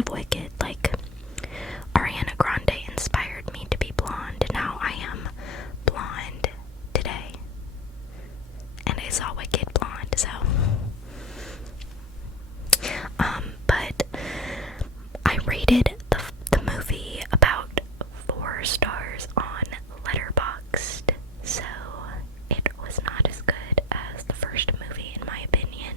of Wicked. Like, Ariana Grande inspired me to be blonde, and now I am blonde today. And I saw Wicked blonde, so. But I rated the movie about 4 stars on Letterboxd, so it was not as good as the first movie in my opinion.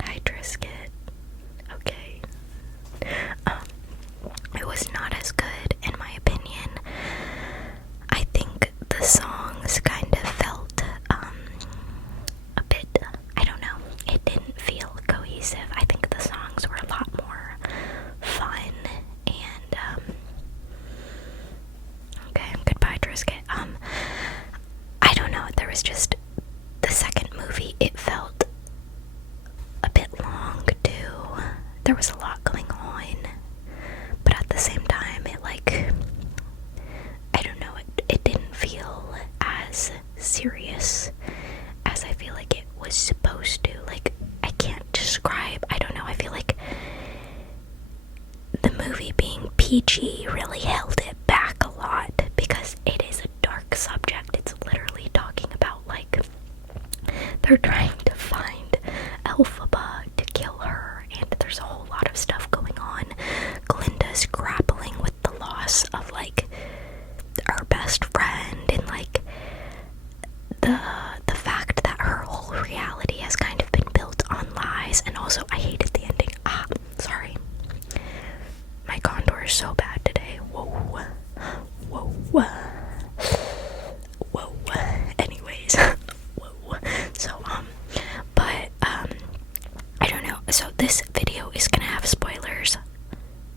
Hi Trisket. Okay. It was not as good in my opinion. I think the songs kind of felt a bit, I don't know, it didn't feel cohesive. I think the songs were a lot more fun and okay, goodbye Trisket. I don't know, there was just the second movie, it felt a bit long too. There was a lot going on, but at the same time it I don't know, it didn't feel as serious as I feel like it was supposed to. Like, I can't describe, I don't know, I feel like the movie being PG really held it back a lot because it is a dark subject. It's literally talking about, like, they're trying to find Elphaba to kill her, and there's a whole lot of stuff going on. Glinda's grappling with the loss of, like, her best friend, and, like, the fact that her whole reality has kind of been built on lies. And also, I hated the ending. Sorry. My contour is so bad today. Whoa. Anyways. Whoa. So, but, I don't know. So this video is gonna have spoilers.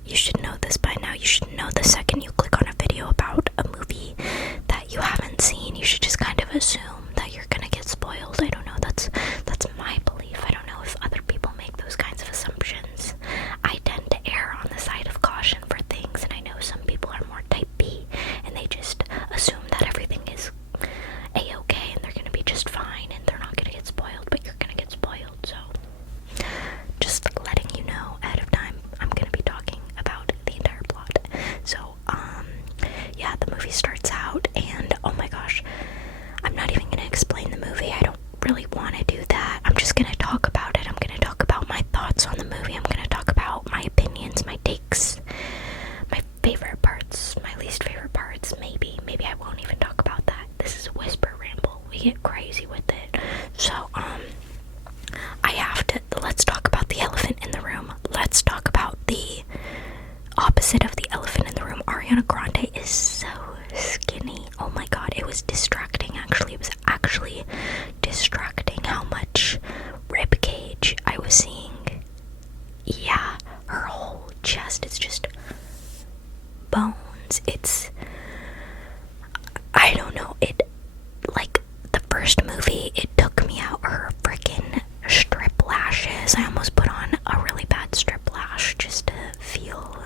You should know this by now. You should know the second you click on a video about a movie that you haven't seen, you should just kind of assume that you're gonna get spoiled. I don't know, that's my belief. I don't know if other people make those kinds of assumptions. I tend to err on the side of caution for things, and I know some people are more type B, and they just assume that everything is a-okay, and they're gonna be just fine, and they're not gonna get spoiled, but you're gonna get spoiled, so just letting you know ahead of time, I'm gonna be talking about the entire plot. So, yeah, the movie starts out, and oh my gosh, I'm not even gonna explain the movie. I don't really want to do that. I'm just gonna talk about it. I'm gonna talk about my thoughts on the movie. I'm gonna talk about my opinions, my takes, my favorite parts, my least favorite parts. Maybe I won't even talk about that. This is a whisper ramble. We get crazy with it. So, let's talk about the elephant in the room. Let's talk about the opposite of the elephant in the room. Ariana Grande is so skinny. Oh my god, it was distracting actually. It was actually distracting how much rib cage I was seeing. Yeah, her whole chest is just bones. I don't know, like, the first movie, it took me out her freaking strip lashes. I almost put on a really bad strip lash just to feel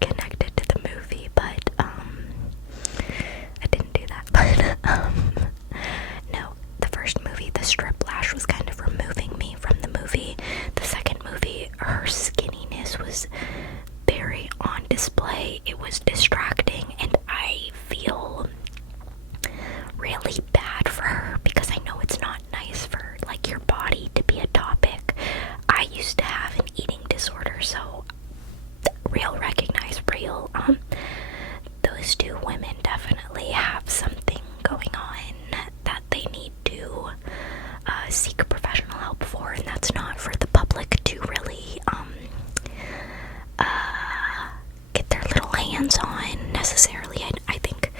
connected to the movie, but I didn't do that. But no, the first movie, the strip lash was kind of removing me from the movie. The second movie, her skinniness was very on display. It was distracting, and I feel really bad for her because I know it's not nice for, like, your body to be a topic. I used to have an eating disorder, so real recognize real. Those two women definitely have something going on that they need to seek professional help for, and that's not for the public to really get their little hands on necessarily. I think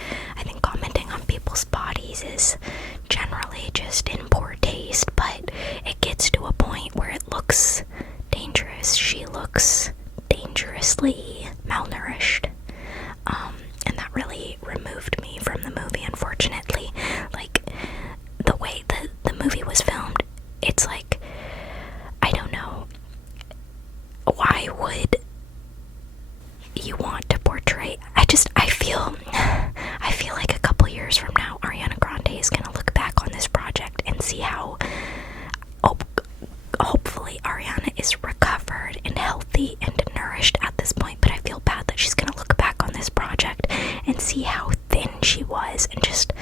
commenting on people's bodies is generally just in poor taste, but it gets to a point where it looks dangerous. She looks dangerously malnourished, and that really removed me from the movie, unfortunately. Like, the way the movie was filmed, it's like, I don't know, why would you want to portray, I feel like a couple thankfully Ariana is recovered and healthy and nourished at this point, but I feel bad that she's gonna look back on this project and see how thin she was and just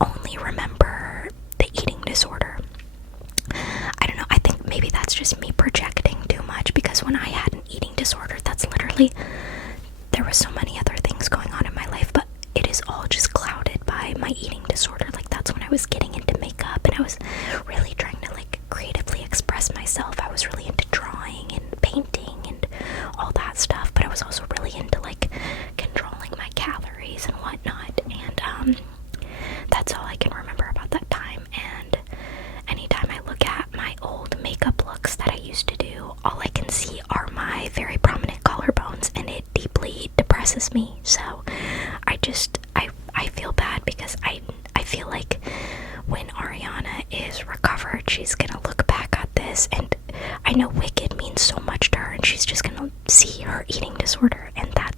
only remember the eating disorder. I don't know, I think maybe that's just me projecting too much, because when I had an eating disorder, that's literally, there were so many other things going on in my life, but it is all just clouded by my eating disorder. Like, that's when I was getting into makeup and I was really trying to like creatively express myself. I was really into drawing and painting and all that stuff, but I was also really into like controlling my calories and whatnot, and that's all I can remember about that time. And anytime I look at my old makeup looks that I used to do, all I can see are my very prominent collarbones, and it deeply depresses me. So I feel bad, because I feel like when Ariana is recovered, she's gonna look back at this, and I know Wicked means so much to her, and she's just gonna see her eating disorder, and that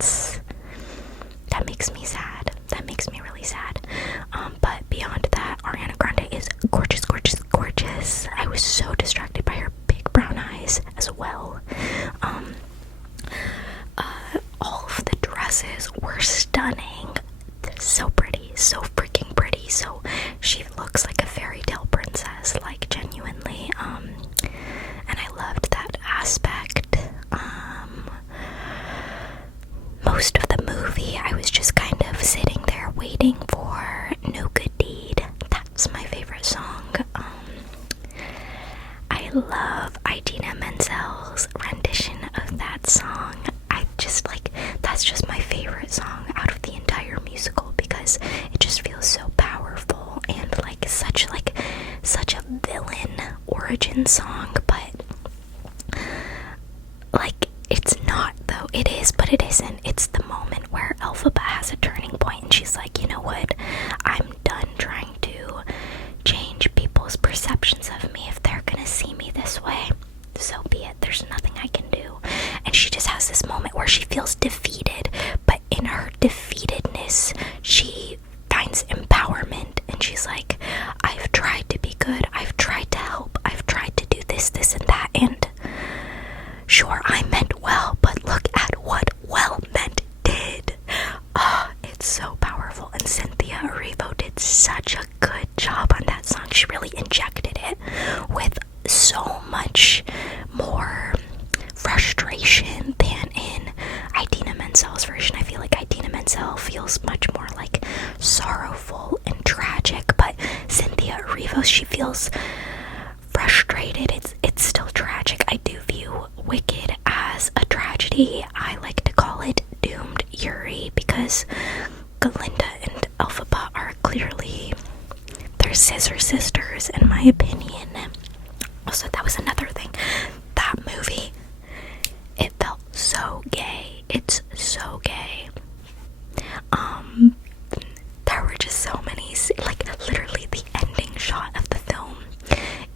makes me sad. That makes me really sad. But beyond that, Ariana Grande is gorgeous, gorgeous, gorgeous. I was so distracted by her big brown eyes as well. All of the dresses were stunning. So pretty, so freaking pretty. So she looks like a fairy tale princess, like genuinely. And I loved that aspect. Most of the movie, I was just kind of sitting there waiting for No Good Deed. That's my favorite song. I love Idina Menzel's rendition of that song. I just like, that's just my favorite song out of the entire musical, because it just feels so powerful and like such a villain origin song, but like, it's not though. It is, but it isn't. It's the moment where Elphaba has a turning point and she's like, you know what, I'm done trying to change people's perceptions of me. If they're gonna see me this way, so be it. There's nothing I can do. And she just has this moment where she feels defeated, but in her defeatedness, she finds empowerment, and she's like, I've tried to be good, I've tried to help, I've tried to do this, this, and that, and sure, I meant well, but look at what well meant did. It's so powerful, and Cynthia Erivo did such a good job on that song. She really injected it with so much more frustration than in Idina Menzel's version. I feel like Idina Menzel feels much more like sorrowful and tragic, but Cynthia Erivo, she feels frustrated. It's still tragic. I do view Wicked as a tragedy. I like to call it Doomed Yuri, because Galinda and Elphaba are clearly, they're scissor sisters in my opinion. Also, that was another thing. That movie, it felt so gay. It's so gay. There were just so many, like, literally the ending shot of the film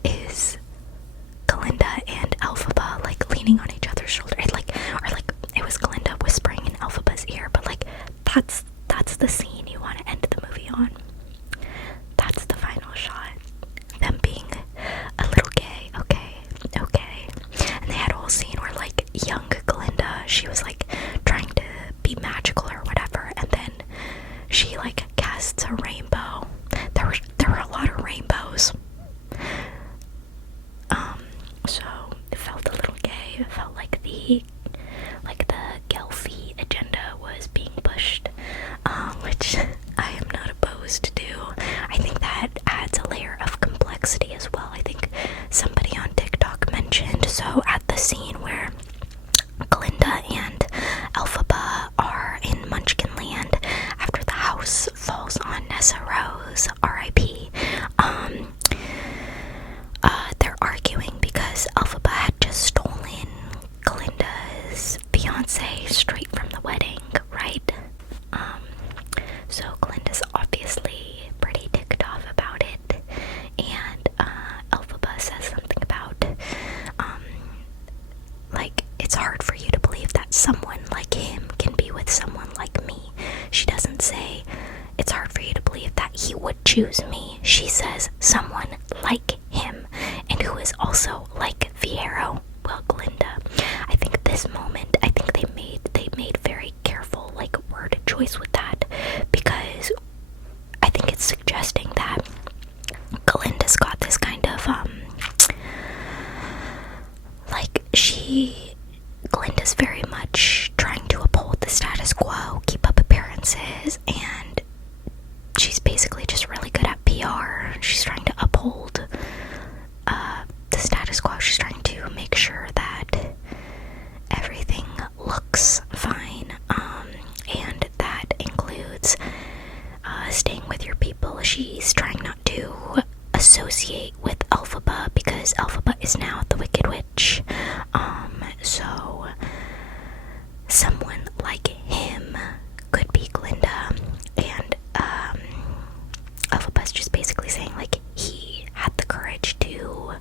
is Galinda and Elphaba, like, leaning on each other's shoulder. It was Galinda whispering in Elphaba's ear, but, like, that's the scene you want to end the movie on. That's the final shot. Them being a little gay, okay. And they had a whole scene where, like, young Galinda, she was, like, trying to be magical or whatever, and then she, like, casts a rainbow. There were a lot of rainbows. So it felt a little gay. It felt like the Gelfie agenda was being pushed, which I am not opposed to. I think that adds a layer of complexity as well. I think somebody on TikTok mentioned, so at the scene where Glinda and Elphaba are in Munchkin Land after the house falls on Nessa Rose, R.I.P., they're arguing because Elphaba had just stolen Glinda's fiance straight from the wedding, right? So Glinda's obviously pretty ticked off about it, and Elphaba says something about, like, it's hard for you to believe that someone like him can be with someone like me. She doesn't say, it's hard for you to believe that he would choose me. She says, someone like him, and who is also like Fiero. Well, Glinda. I think this moment, I think they made very careful like word choice with that, because I think it's suggesting that Glinda's got this kind of like Glinda's very much trying to uphold the status quo, keep up appearances, and she's basically just really good at PR. She's trying to uphold the status quo. She's trying to make sure that everything looks fine, and that includes staying with your people. She's trying not to associate with Elphaba because Elphaba is now the Wicked Witch. So someone like him could be Glinda, and Elphaba's just basically saying like he had the courage to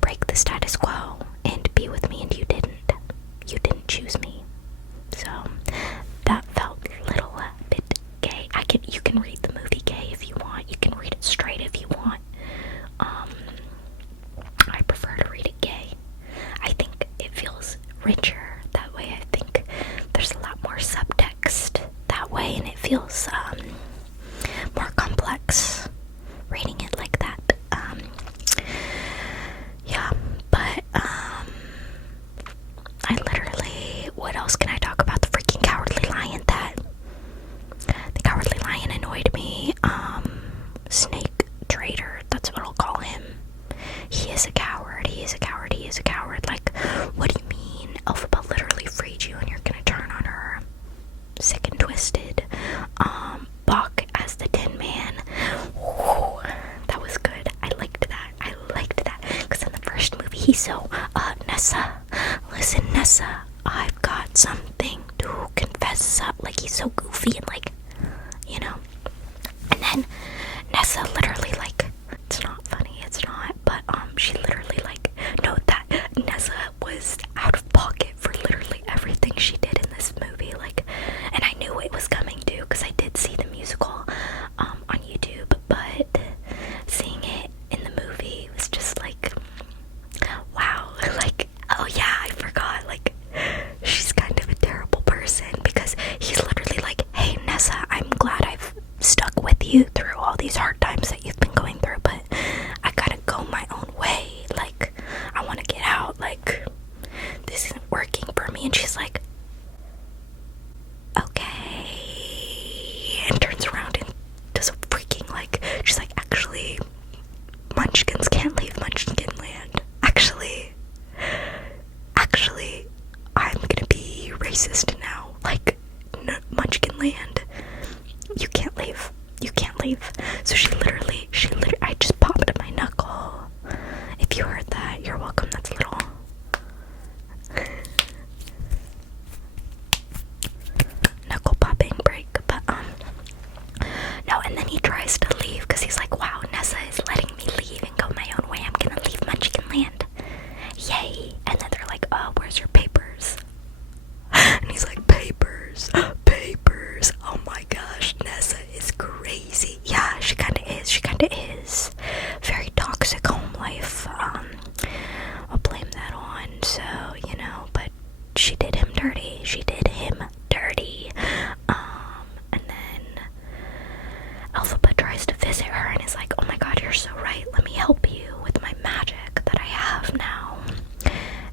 break the status quo and be with me, and you didn't choose me. So that felt a little bit gay. You can read the movie gay if you want. You can read it straight if you want. I prefer to read it gay. I think it feels richer that way. I think there's a lot more subtext that way, and it feels more complex reading it like that. Yeah, but I literally, what else can I talk about? The freaking Cowardly Lion. The Cowardly Lion annoyed me. Snake Traitor, that's what I'll call him. He is a coward. He is a coward. He is a coward. Like, what do you mean? Elphaba literally freed you and you're gonna turn on her? Sick and twisted. Bach as the Tin Man. Whew, that was good. I liked that. Because in the first movie, he's so, Nessa. Listen, Nessa. I've got something to confess. Like, he's so goofy and, like, you know. And then Nessa literally, like, it's not funny, it's not, but, she literally, like, note that Nessa was out of pocket for literally everything she did in this movie, like, and I knew it was coming too, because I did see the musical, on YouTube, but seeing it in the movie was just, like, wow, like, oh yeah, I forgot, like, she's kind of a terrible person, because he's literally like, hey, Nessa, I'm glad I've stuck with you through all these hard times that you've been going through, but I gotta go my own way, like, I want to get out, like, this isn't working for me, and she's like, okay, and turns around and does a freaking, like, she's like, actually, Munchkins can't leave Munchkin Land, actually, I'm gonna be racist now, like, Munchkin Land, you can't leave, so she literally, I just popped my knuckle. If you heard that, you're welcome. That's a little knuckle popping break, but no, and then he tries to leave because he's like, wow, Nessa is letting me leave and go my own way, I'm gonna leave Munchkin Land, yay. And then they're like, oh, where's your papers? And he's like, papers, oh my gosh, Nessa is crazy. Yeah, she kinda is, very toxic home life, I'll blame that on, so, you know, but she did him dirty, and then Elphaba tries to visit her and is like, oh my god, you're so right, let me help you with my magic that I have now.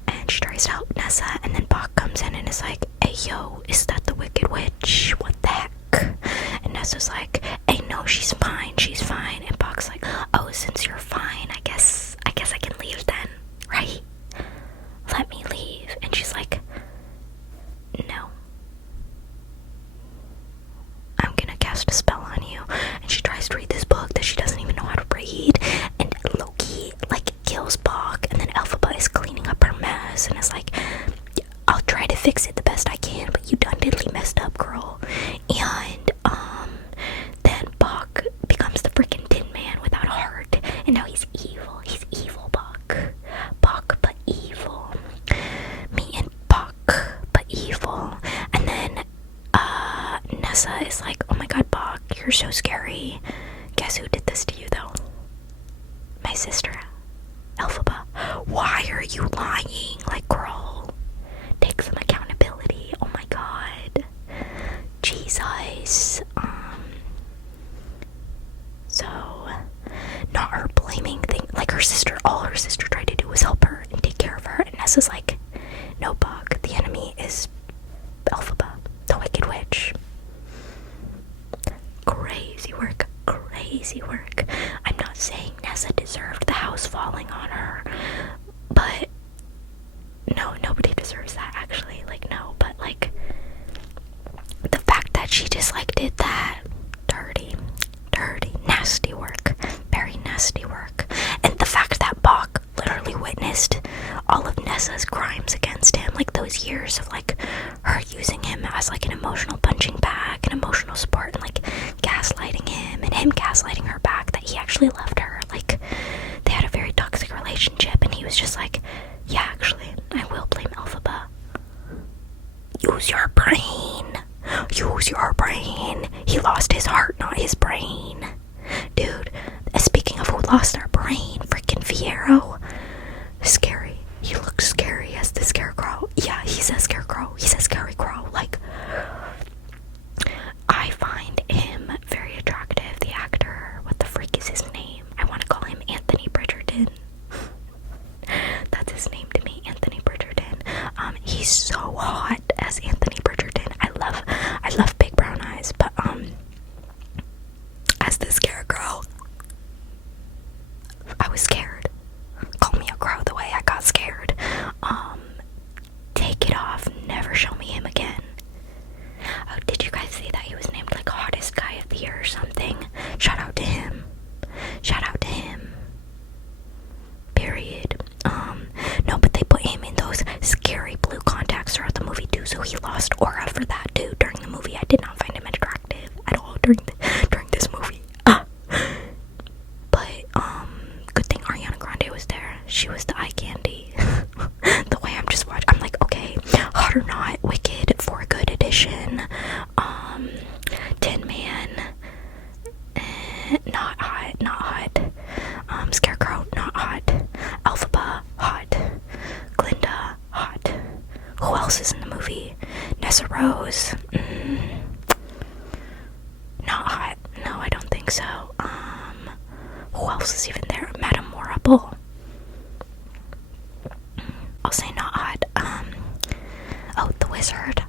And she tries to help Nessa, and then Bach comes in and is like, hey yo, is that the Wicked Witch? What the heck? And Nessa's like, hey no, she's fine. And Bach's like, oh, since you're fine, I guess I can leave then, right? Let me leave. And she's like, no, I'm gonna cast a spell on you. And she tries to read this book that she doesn't even know how to read, and Loki, like, kills Bach, and then Elphaba is cleaning up her mess and is like, I'll try to fix it the best I can, but you done diddly messed up, girl. And then Bach becomes the freaking Tin Man without a heart, and now he's evil. He's evil, Bach but evil. Me and Bach but evil. And then Nessa is like, oh my god, Bach, you're so scary. Guess who did this to you though? My sister, Elphaba. Why are you lying? Nessa's like, no, Bug, the enemy is Elphaba, the Wicked Witch. Crazy work, crazy work. I'm not saying Nessa deserved the house falling on her, but no, nobody deserves that, actually. Like, no, but like, the fact that she just like did that, dirty, nasty work, very nasty work. And the fact that Bach literally witnessed all of Nessa's crimes against him, like those years of like her using him as like an emotional punching bag, an emotional support, and like gaslighting him, and him gaslighting her back that he actually loved her. Like, they had a very toxic relationship, and he was just like, yeah, actually, I will blame Elphaba. Use your brain. Use your brain. He lost his heart, not his brain. Dude, speaking of who lost their brain, freaking Fiero. Scary. He looks scary as the Scarecrow. Yeah, he's a Scarecrow. He's a scary crow. Like, I find him very attractive. The actor, what the freak is his name? I want to call him Anthony Bridgerton. That's his name to me, Anthony Bridgerton. He's so hot as Anthony Bridgerton. I love big brown eyes, but as the Scarecrow, I was scared. Call me a crow the way I got scared. Take it off. Never show me him again. Oh, did you guys see that he was named like hottest guy of the year or something? Shout out to him. Shout out to him. Period. No, but they put him in those scary blue contacts throughout the movie too, so he lost aura for that too during the movie. I did not find him attractive at all during this movie. But good thing Ariana Grande was there. She was the eye candy. The way I'm just watching, I'm like, okay, hot or not, Wicked for a good edition. Tin Man, not hot. Scarecrow, not hot. Elphaba, hot. Glinda, hot. Who else is in the movie? Nessa Rose, not hot. No, I don't think so. Who else is even there? Madame Morrible. I'll say not hot. Oh, the Wizard.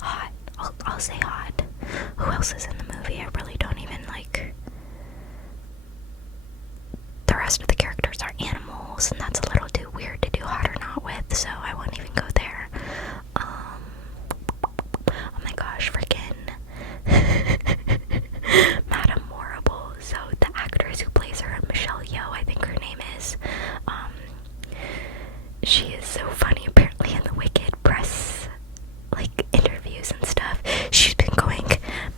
Hot. I'll say hot. Who else is in the movie? I really don't even like. The rest of the characters are animals, and that's a little too weird to do hot or not with, so I won't even go there. Oh my gosh, freaking Madame Morrible. So the actress who plays her, Michelle Yeoh, I think her name is, she is so funny. Apparently in the Wicked press like interviews and stuff, she's been going,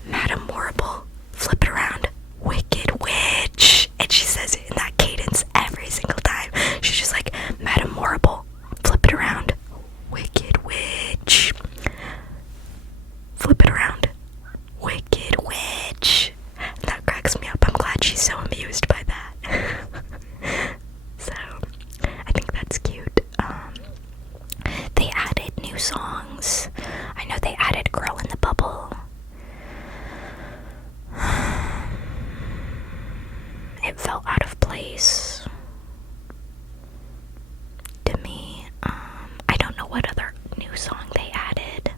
Madame Morrible, flip it around, Wicked Witch, and she says it in that cadence every single time. She's just like, Madame Morrible, flip it around, Wicked Witch, flip it around, Wicked Witch. And that cracks me up. I'm glad she's so amused by that. So I think that's cute. They added new songs. I know they added Girl in the Bubble. It felt out of place to me. I don't know what other new song they added.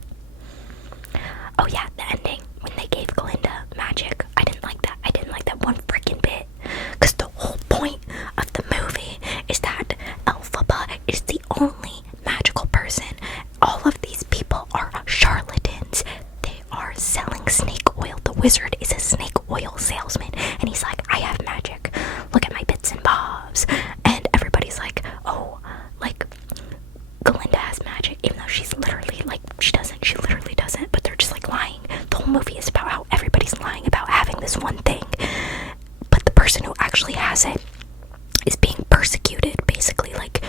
Oh yeah, the ending, when they gave Glinda magic. I didn't like that. I didn't like that one freaking bit. Because the whole point of the movie is that Elphaba is the only magical person. All of these people are charlatans. They are selling snake oil. The wizard is a snake oil salesman, and he's like, I have magic. Look at my bits and bobs. And everybody's like, oh, like, Glinda has magic, even though she's literally, like, she literally doesn't, but they're just, like, lying. The whole movie is about how everybody's lying about having this one thing, but the person who actually has it is being persecuted, basically, like,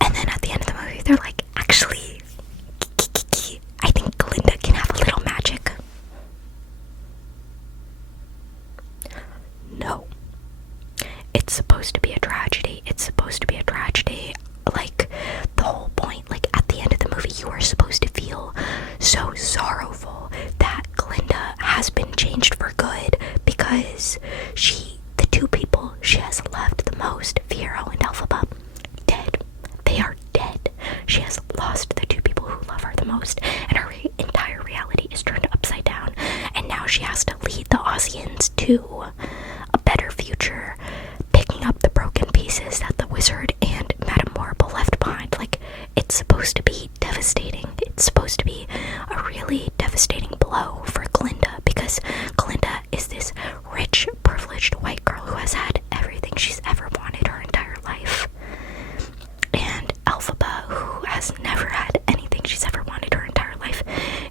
and then at the end of the movie, they're like, actually, I think Glinda can have a little magic. No. It's supposed to be a tragedy. It's supposed to be a tragedy. Like, the whole point, like, at the end of the movie, you are supposed to feel so sorrowful that Glinda has been changed for good, because the two people she has loved the most, Fiero and Elphaba, dead. She has lost the two people who love her the most, and her entire reality is turned upside down. And now she has to lead the Aussians to a better future, picking up the broken pieces that the wizard and Madame Morrible left behind. Like, it's supposed to be devastating. It's supposed to be a really devastating blow for Glinda, because Glinda is this rich, privileged white girl who has had everything she's ever wanted her entire life. And Elphaba, who has never had anything she's ever wanted her entire life,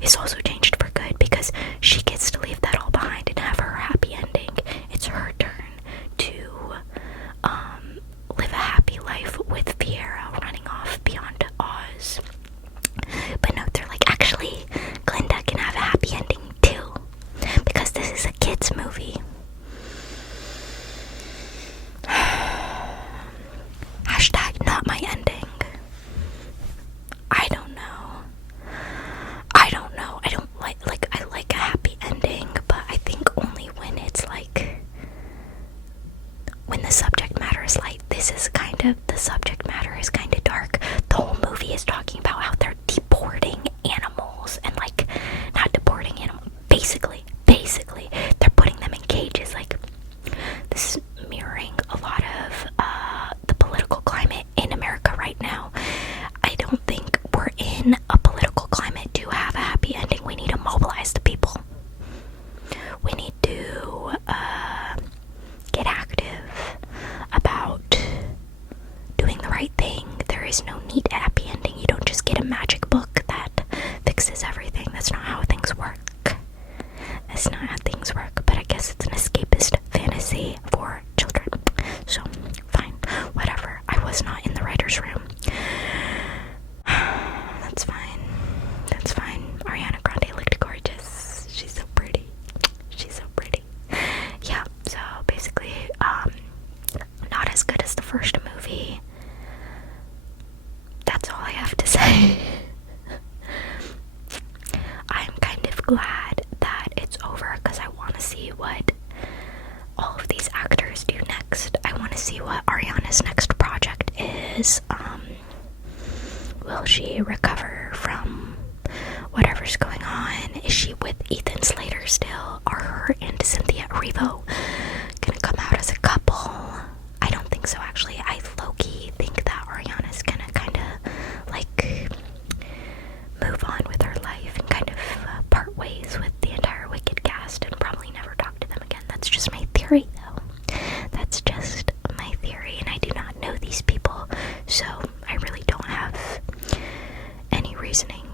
is also changed for good, because she gets to leave that all behind and have her happy ending. It's her turn to live a happy life with Fiera running off beyond Oz. But no, they're like, actually, Glinda can have a happy ending too, because this is a kid's movie. Hashtag not my ending. I don't know. I don't like I like a happy ending, but I think only when it's like, when the subject matter is light. This is kind of, the subject matter is kind of dark. The whole movie is talking about how they're deporting animals, and like, not deporting animals, basically they're putting them in cages. Like, this is mirroring a lot of the political climate in America right now. I don't think we're in a political climate to have a happy ending. We need to mobilize the people. We need to get active about doing the right thing. There is no neat happy ending. You don't just get a magic book that fixes everything. That's not how things work. That's not how things work, but I guess it's an escapist fantasy for children. So, fine. Whatever. I was not in the writer's room. That's fine. That's fine. Ariana Grande looked gorgeous. She's so pretty. She's so pretty. Yeah, so basically, not as good as the first movie. That's all I have to say. I'm kind of glad that it's over, because I want to see what all of these actors do next. I want to see what Ariana's next project is. Will she recover from whatever's going on? Is she with Ethan Slater still? Are her and Cynthia Erivo gonna come out as a couple? I don't think so, actually. I low-key think that Ariana's gonna kind of like move on with her life and kind of part ways with the entire Wicked cast and probably never talk to them again. That's just my theory, though. That's just my theory, and I do not know these people, so I really don't have any reasoning